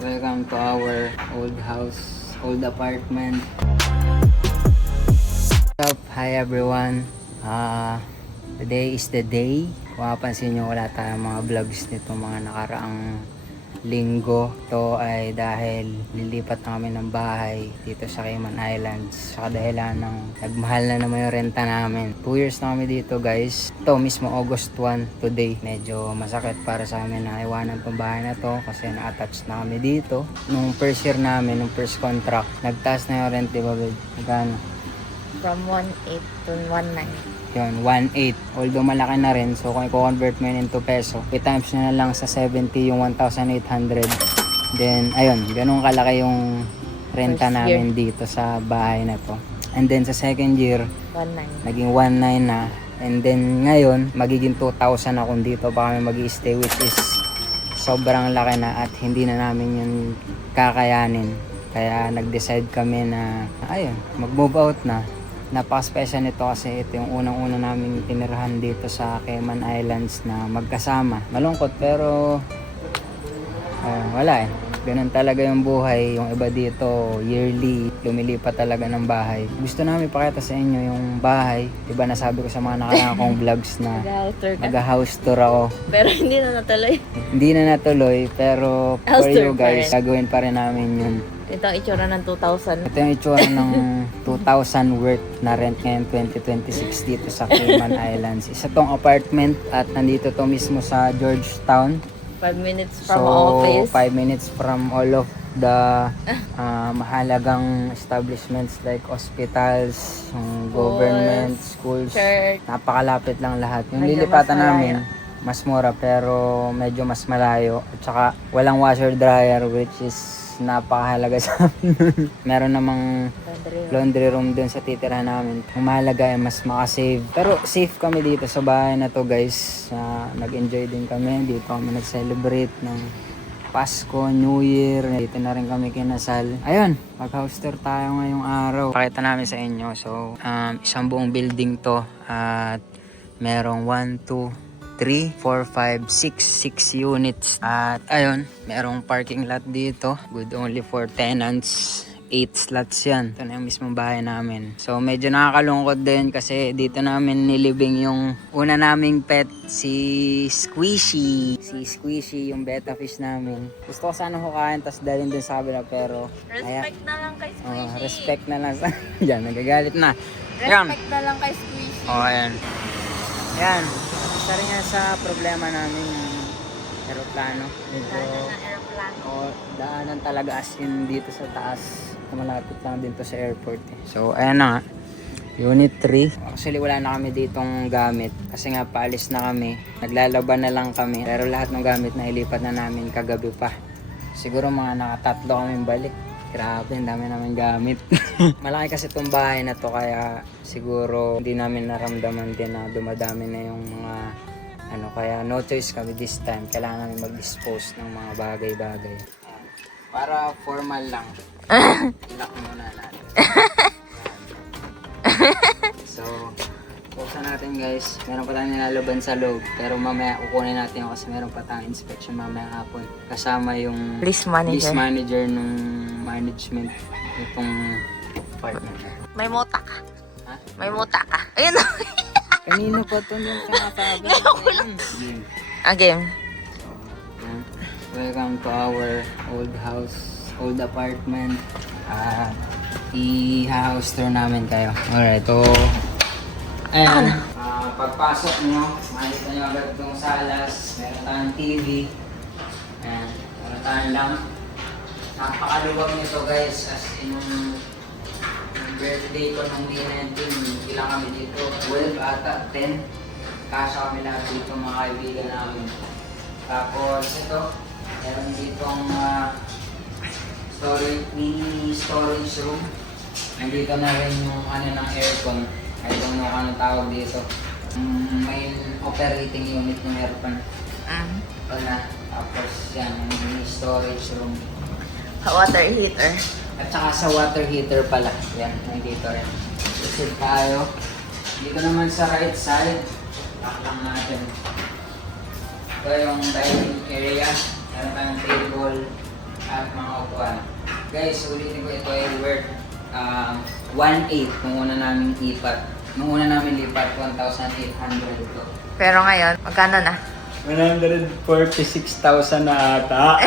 Welcome to our old house, old apartment. What's up? Hi everyone. Today is the day. Kung mapansin nyo, wala tayong mga vlogs nito mga nakaraang linggo. Ito ay dahil lilipat na kami ng bahay dito sa Cayman Islands. Sa kadahilan ng nagmahal na naman yung renta namin. 2 years na kami dito guys. Ito mismo August 1 today. Medyo masakit para sa amin na iwanan tong bahay na to kasi na-attach na kami dito. Nung first year namin, nung first contract, nagtaas na yung rent, diba babe? Magkano? From 1.8 to 1.9. Yun, 1.8. Although malaki na rin. So kung i-convert mo yun into peso, i-times na lang sa 70 yung 1,800. Then, ayun, ganun kalaki yung renta First namin dito sa bahay na to. And then sa second year, 1.9. naging 1.9 na. And then ngayon, magiging 2,000 na kung dito pa kami mag-i-stay, which is sobrang laki na at hindi na namin yun kakayanin. Kaya nag-decide kami na, ayun, mag-move out na. Napaka-special nito kasi ito yung unang-una namin tinirahan dito sa Cayman Islands na magkasama. Malungkot pero wala eh. Ganun talaga yung buhay. Yung iba dito yearly lumilipat talaga ng bahay. Gusto namin ipakita sa inyo yung bahay. Diba nasabi ko sa mga nakakang kong vlogs na mag-house tour ako. Pero hindi na natuloy. Hindi na natuloy pero House for tour you pa guys, rin. gagawin pa rin namin yun. Ito ang itsura ng 2,000. Ito yung itsura ng 2,000 worth na rent ngayon 2026 dito sa Cayman Islands. Isa tong apartment at nandito to mismo sa Georgetown. 5 minutes from office. 5 minutes from all of the mahalagang establishments like hospitals, yung government, schools. Church. Napakalapit lang lahat. Yung Medyo lilipatan mas malayo. namin, mas mura pero medyo mas malayo. At saka walang washer dryer which is napakahalaga sa amin. Meron namang laundry room dun sa titirahan namin. Ang mahalaga ay mas makasave. Pero safe kami dito sa bahay na to guys. Nag-enjoy din kami. Dito kami nag-celebrate ng Pasko, New Year. Dito na rin kami kinasal. Ayun, mag-house tour tayo ngayong araw. Pakita namin sa inyo. So, isang buong building to. At merong 1, 2, 3, 4, 5, 6 units. At ayun, merong parking lot dito. Good only for tenants. 8 slots yan. Ito na yung mismong bahay namin. So medyo nakakalungkot din kasi dito namin nilibing yung una naming pet, si Squishy. Si Squishy, yung betta fish namin. Gusto ko sana hukain tapos dalhin din sa kabila pero Respect na lang kay Squishy. respect na lang sa... Yan, nagagalit na. Yan. Respect na lang kay Squishy. Ayan. Yan. Isa rin yan sa problema namin yung aeroplano. Medyo daanan talaga as in dito sa taas. Malapit lang din to sa airport eh. So ayan na nga. Unit 3. Actually wala na kami ditong gamit. Kasi nga paalis na kami. Naglalaban na lang kami. Pero lahat ng gamit na ilipat na namin kagabi pa. Siguro mga nakatatlo kaming balik. Grabe, ang dami namin gamit. Malaki kasi itong bahay na to kaya siguro hindi namin naramdaman din na dumadami na yung mga kaya no choice kami this time. Kailangan namin mag-dispose ng mga bagay-bagay. Para formal lang. Lock muna natin. So, buksan natin guys. Meron pa tayong nilalaban sa loob. Pero mamaya kukunin natin yun kasi meron pa tayong inspection mamaya hapon. Kasama yung List list manager. manager ng management itong apartment. May muta ka. Ha? May muta ka. Ayun na. Kanino pa ito yung sinasabi? Game. Game. So, yan. Welcome to our old house, old apartment. I-house tour namin kayo. Alright, so ayan. Pagpasok nyo, makikita nyo agad itong salas. Meron tayong TV. Ayan, meron tayong lamp. Napakaluwag nito guys, as in yung birthday ko nung D19, ilang kami dito, 12 ata, 10. Kasya kami lahat dito mga kaibigan namin. Tapos ito, meron ditong mini storage room. Nandito na rin yung ng aircon. I don't know anong tawag dito. May operating unit ng aircon. Ito na. Tapos yan, mini storage room. Water heater. At saka sa water heater pala. Yan, nandito rin. Proceed tayo. Dito naman sa right side, lock lang natin. Ito yung dining area. Meron tayong table. at mga upuan. Guys, ulitin ko ito ay worth 1.8 nung una namin lipat. Nung una namin lipat, 1,800 ito. Pero ngayon, magkano na? 146,000 na ata.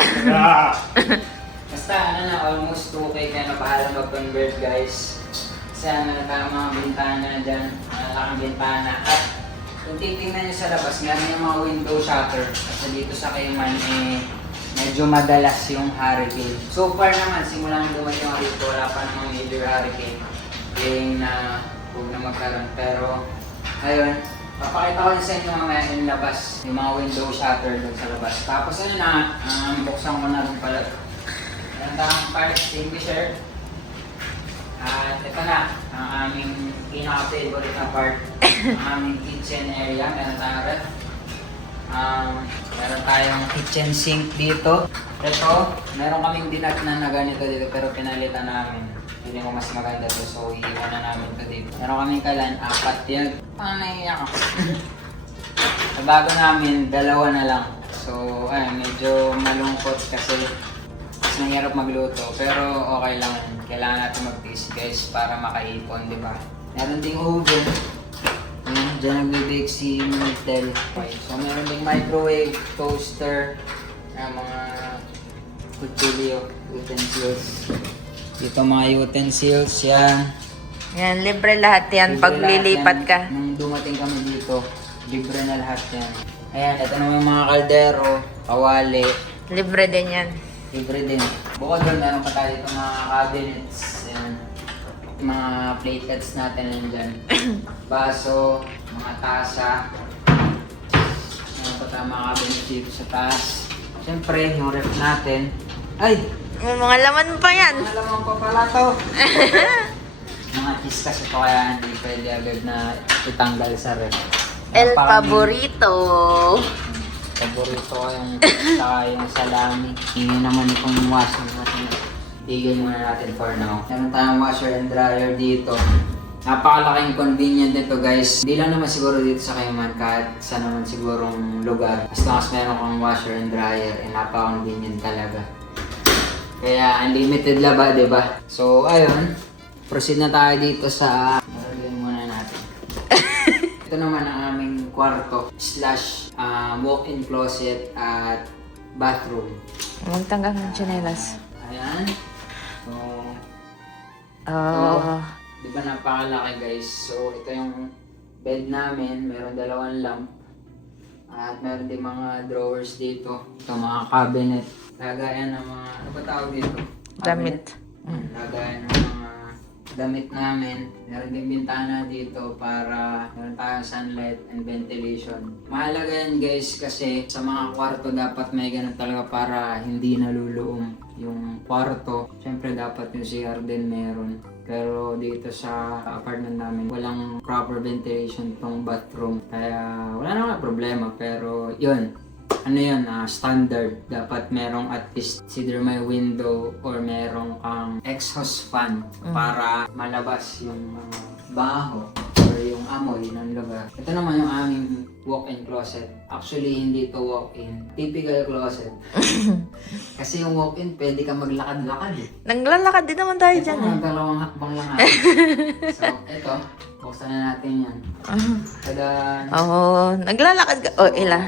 Basta ano na, almost 2K kaya na bahala mag-convert guys. Kasi ano na tayo mga bintana dyan, malalaking bintana. At kung titingnan nyo sa labas, meron yung mga window shutter. Kasi dito sa Cayman medyo madalas yung hurricane. So far naman, simula nang dumating ako dito, wala pa namang major hurricane. Yung na huwag na magkaroon. Pero, ayun, papakita ko sa inyo mamaya yung labas, yung mga window shutter doon sa labas. Tapos ano na, buksan ko na rin pala. Meron tayong fire extinguisher. At ito na, ang aming pinaka-favorite na part, ang aming kitchen area. Meron tayong ref. Meron tayong kitchen sink dito. Ito, meron kaming dinatnan na ganito dito pero pinalitan namin. Hindi mo mas maganda to, so iiwan na namin ito dito. Meron kaming kalan, 4 yan. Parang naiiyak ako. Sa bago namin, 2 na lang. So, ayun, medyo malungkot kasi mas nangyarap magluto. Pero okay lang, kailangan natin mag-taste guys para makaipon, di ba? Meron ding oven. Ayan, dyan nagbe-bake si Mintel. Okay, so meron ding microwave, toaster, mga kutsilyo, utensils. Dito mga utensils, yan. Yan, libre lahat yan pag Libre lahat lilipat yan. ka. Nung dumating kami dito, libre na lahat yan. Ayan, ito naman yung mga kaldero, kawali, Libre din yan. libre din. Bukod doon, meron pa tayo dito mga cabinets, ayan. Mga plateheads natin nandyan. Baso, mga tasa. Meron pa tayo mga cabinets dito sa taas. Siyempre, yung ref natin. Ay! May mga laman pa yan. Alam mo pa pala to. Mga cheese kasi ito kaya hindi pwede agad na itanggal sa ref. El Parang Paborito. Paborito ko yung saka yung salami. Hindi naman itong washing machine. Tigil muna natin for now. Meron tayong washer and dryer dito. Napakalaking convenient nito guys. Hindi lang naman siguro dito sa Cayman, kahit sa naman sigurong lugar. As long as meron kang washer and dryer, napaka-convenient talaga. Kaya unlimited laba, di ba? So, ayun. Proceed na tayo dito sa... Maragyan muna natin. Ito naman ang aming kwarto / walk-in closet at bathroom. Magtanggal ng tsinelas. Ayan. So, Oh. di ba napakalaki guys? So, ito yung bed namin. Meron 2 lamp. At meron din mga drawers dito. Ito mga cabinet. Lagayan ng mga, ano ba tawag dito? Damit. Lagayan ng mga damit namin. Meron din bintana dito para meron tayong sunlight and ventilation. Mahalaga yan guys kasi sa mga kwarto dapat may ganun talaga para hindi naluluom yung kwarto. Siyempre dapat yung CR din meron. Pero dito sa apartment namin, walang proper ventilation tong bathroom. Kaya wala naman problema. Pero yun, ano yun, standard. Dapat merong at least either may window or merong kang exhaust fan para malabas yung baho or yung amoy ng lugar. Ito naman yung aming walk-in closet. Actually, hindi to walk-in. Typical closet. Kasi yung walk-in, pwede ka maglakad-lakad eh. Naglalakad din naman tayo Ito dyan mga 2 hakbang lang natin. So, ito. Buksan na natin yan. Tada! Oh, naglalakad ka. Oh, ila.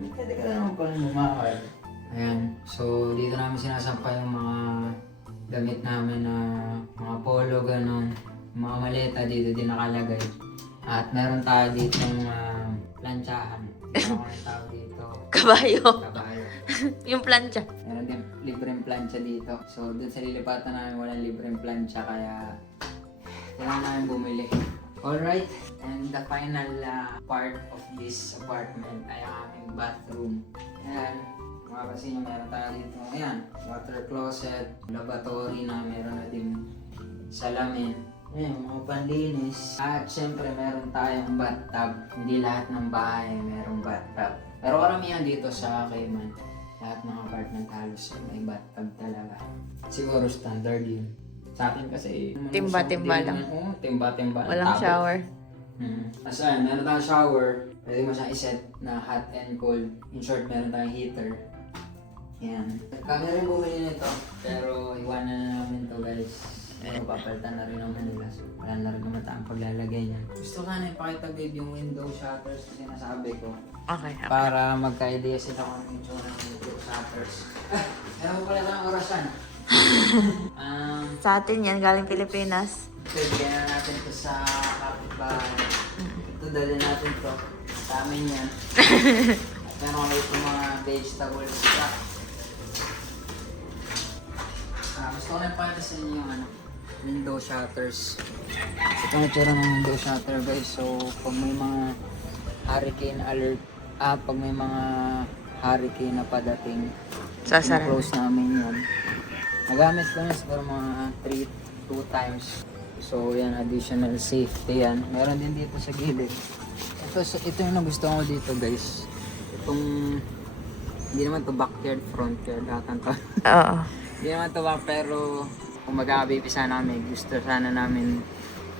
Pwede ka naman pala lumakad. Ayan. So, dito namin sinasampay yung mga damit namin na mga polo, ganun. Mga maleta dito din nakalagay. At meron tayo dito ng plantsahan. Ano yung tawag dito? Kabayo. Kabayo. Yung plancha. Meron din libreng plancha dito. So, dun sa lilipatan namin walang libreng plancha kaya kailangan namin bumili. Alright, and the final part of this apartment ay ang aming bathroom. Ayan, makapasi nyo meron tayo dito. Ayan, water closet, lavatory na meron na din salamin. Ayan, mga panlinis. At syempre meron tayong bathtub. Hindi lahat ng bahay merong bathtub. Pero karamihan dito sa Cayman, lahat ng apartment halos may bathtub talaga. Siguro standard yun. Sa atin kasi... Timba-timba lang. Oo, timba-timba. Walang Tabo. shower. Tapos ayun, meron tayong shower. Pwede mo siyang iset na hot and cold. In short, meron tayong heater. Yan. Kami rin bumili nito, pero iwanan na namin to guys. Pero papalitan na rin naman nila. So, wala na rin naman tayong paglalagay niya. Gusto ka na ipakita babe yung window shutters na sinasabi ko. Okay. Para magka-idea sila kung ano yung tsura ng window shutters. Meron ko pala ng orasan. Sa atin yan, galing Pilipinas. Pwede na natin to sa kapitbahay. Ito, dali natin to. Sa amin yan. At meron kami itong mga vegetables. Gusto ko na ipakita sa inyo yung window shutters. Ito ang itsura ng window shutter guys. So, pag may mga hurricane alert, pag may mga hurricane na padating, Sasara. close namin yan. Nagamit ko na siguro mga 2 times. So, yan, additional safety yan. Meron din dito sa gilid. Ito yung nagustuhan ko dito guys. Itong, hindi naman to backyard, front yard, lahat to. Oo. Hindi naman to back, pero kung mag-a-baby sana kami, gusto sana namin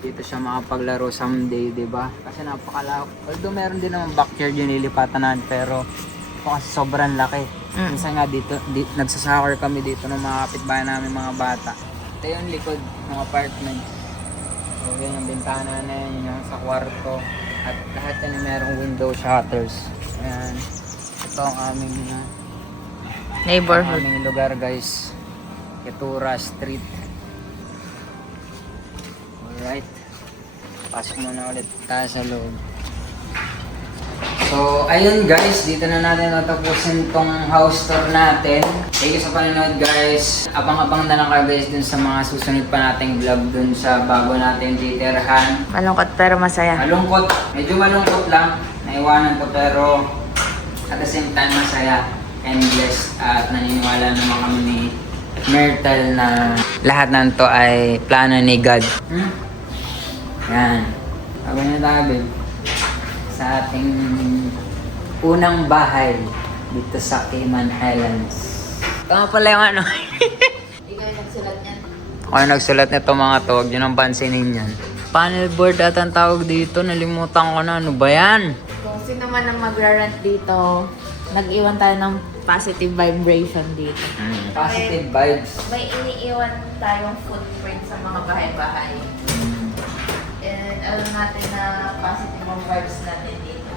dito siya makapaglaro someday, di ba? Kasi napakalawak. Although meron din naman backyard yung nilipatan namin, pero ito kasi sobrang laki. Minsan nga dito, nagsasoccer kami dito ng mga kapitbahay namin, mga bata. Ito yung likod ng apartment. So yun yung bintana na yun, yung sa kwarto. At lahat yan yung merong window shutters. Ayan. Ito ang aming Neighborhood. aming lugar guys. Ketura Street. Alright. Pasok muna ulit tayo sa loob. So, ayun guys, dito na natin natapusin tong house tour natin. Thank you sa panonood guys. Abang-abang na lang kayo guys dun sa mga susunod pa nating vlog dun sa bago natin titirhan. Malungkot pero masaya. Malungkot, medyo malungkot lang. Naiwanan ko pero at the same time masaya and blessed. At naniniwala naman kami ni Myrtle na lahat nanto ay plano ni God. Yan. Bago na tayo babe. Sa ating unang bahay dito sa Cayman Islands. Tama pala yung ano. Hindi kayo nagsulat niyan. Ako yung nagsulat nito mga to, huwag nyo nang pansinin yan. Panel board at ang tawag dito, nalimutan ko na, ano ba yan? Kung sino man ang magra-rent dito, nag-iwan tayo ng positive vibration dito. Positive vibes. May iniiwan tayong footprint sa mga bahay-bahay. And alam natin na positive ang vibes natin dito.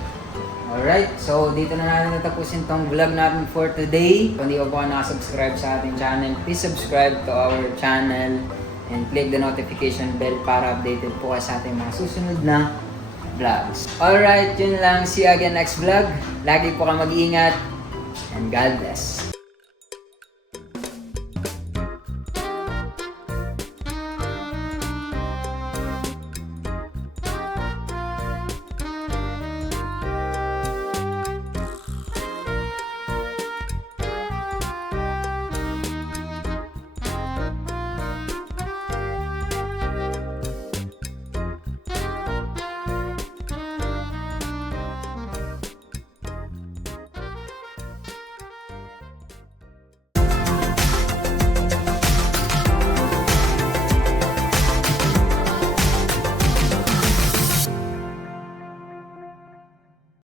Alright, so dito na natin natapusin tong vlog natin for today. Kung di pa po nakasubscribe sa ating channel, please subscribe to our channel and click the notification bell para updated po kayo sa ating mga susunod na vlogs. Alright, yun lang. See you again next vlog. Lagi po kayo mag-iingat and God bless.